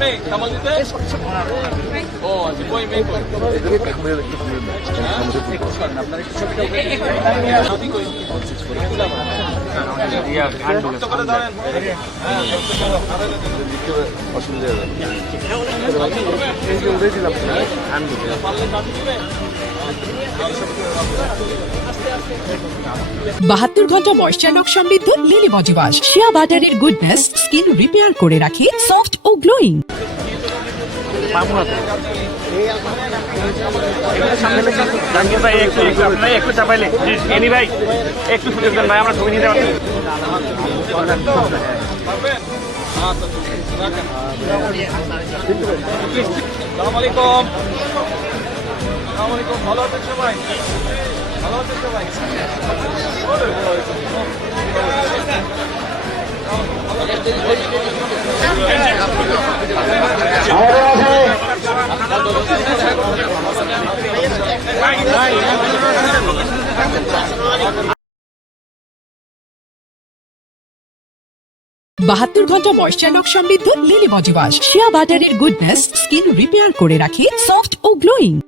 মেয়ে কামাল দিতে ও আচ্ছা কই মেয়ে কই বাহাত্তর ঘন্টা ময়েশ্চার লক সমৃদ্ধ লিলি বডি ওয়াশ শিয়া বাটারের গুডনেস স্কিন রিপেয়ার করে রাখে সফট ও গ্লোয়িং। একটু চাপাইলে এনি ভাই একটু সুযোগ দেন ভাই, আমরা ছবি নিতে পারছি। আসসালামু আলাইকুম। আসসালামু আলাইকুম, ভালো আছেন সবাই? ভালো আছেন সবাই? বাহাত্তর ঘন্টা ময়েশ্চার লক সমৃদ্ধ লিলি বডি ওয়াশ শিয়া বাটারের গুডনেস স্কিন রিপেয়ার করে রাখে সফট ও গ্লোয়িং।